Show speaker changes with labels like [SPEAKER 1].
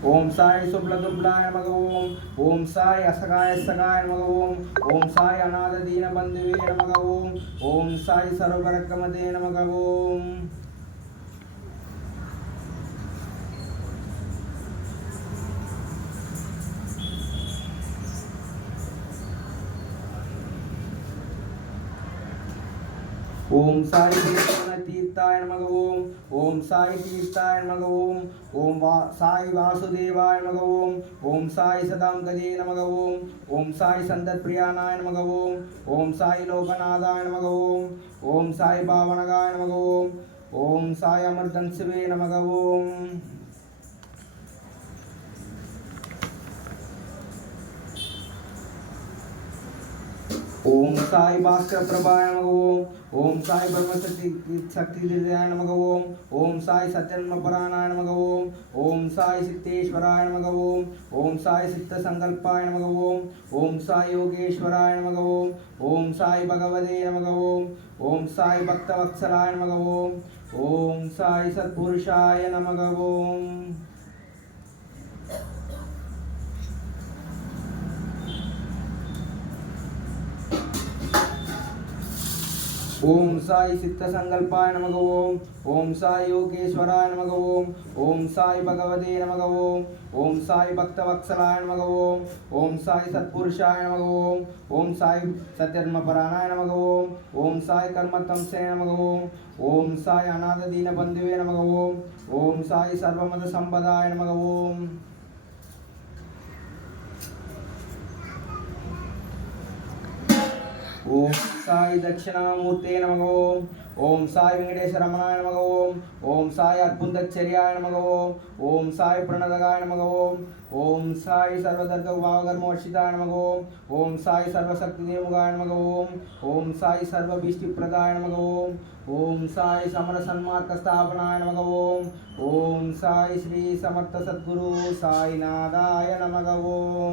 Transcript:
[SPEAKER 1] ஓம் சாய் சுப்லதுப்லாய நமக ஓம் ஓம் சாய் அசகாய சகாய நமக ஓம் ஓம் சாய் அநாத தீன பந்துவே நமக ஓம் ஓம் சாய் சரவரக்கமதே நமக ஓம் ഓം സായി തീർത്ഥായ മക ഓം സായി തീർത്ഥായ മക ഓം ഓം വാ സായി വാസുദേവായ മക ഓം ഓം സായി സദാംഗതേ നമക. ഓം ഓം സായി സന്തപ്രിയാനായ നമക. ഓം ഓം സായി ലോകനാഥായ നമക. ഓം ഓം സായി ഭാവനകായ നമക. ഓം ഓം സായി അമൃതൻസുവേ നമക. ഓം ഓം സായ് ഭാസ്കർ പ്രഭായ നമകവും ഓം സായ് ബ്രഹ്മശക്തി ശക്തിനായ നമകവും ഓം സായി സത്യന്മപരാനായ നമകവും ഓം സായ് സിദ്ധേശ്വരായ നമകവും ഓം സായ് സിദ്ധസങ്കൽപ്പായ നമകവും ഓം സായ് യോഗേശ്വരായ നമകവും ഓം സായ് ഭഗവതേ നമകവും ഓം സായ് ഭക്തവത്സലായ നമകവും ഓം സായ് സത്പുരുഷായ നമകവും. ఓం సాయి సిద్ధ సంకల్పాయ నమః ఓం ఓం సాయి యోగేశ్వరాయ నమః ఓం ఓం సాయి భగవదే నమః ఓం ఓం సాయి భక్తవత్సలాయ నమః ఓం ఓం సాయి సత్పురుషాయ నమః ఓం ఓం సాయి సత్యధర్మపరాయణాయ నమః ఓం ఓం సాయి కర్మతంసే నమః ఓం ఓం సాయి అనాథ దీన బంధువే నమః ఓం ఓం సాయి సర్వమత సంపదాయ నమః ఓం ഓം സായി ദക്ഷിണാമൂർത്തേ നമ ഓം ഓം സായി വെങ്കടേശ്വര രമണായ ഓം സായി അദ്ഭുതചര്യായ നമ ഓം സായി പ്രണതകായ നമകവും ഓം സായി സർവതർക്ക ഉപാകർമോഷിതായ നമ ഓം സായി സർവശക്തി നിയമുഖായ നമകവും ഓം സായി സർവഭീഷ്ടിപ്രദായ നമകവും ഓം ഓം സായി സമര സന്മാർഗ സ്ഥാപനായ നമകവും ഓം സായി ശ്രീ സമർത്ഥ സദ്ഗുരു സായിനാഥായ നമകവും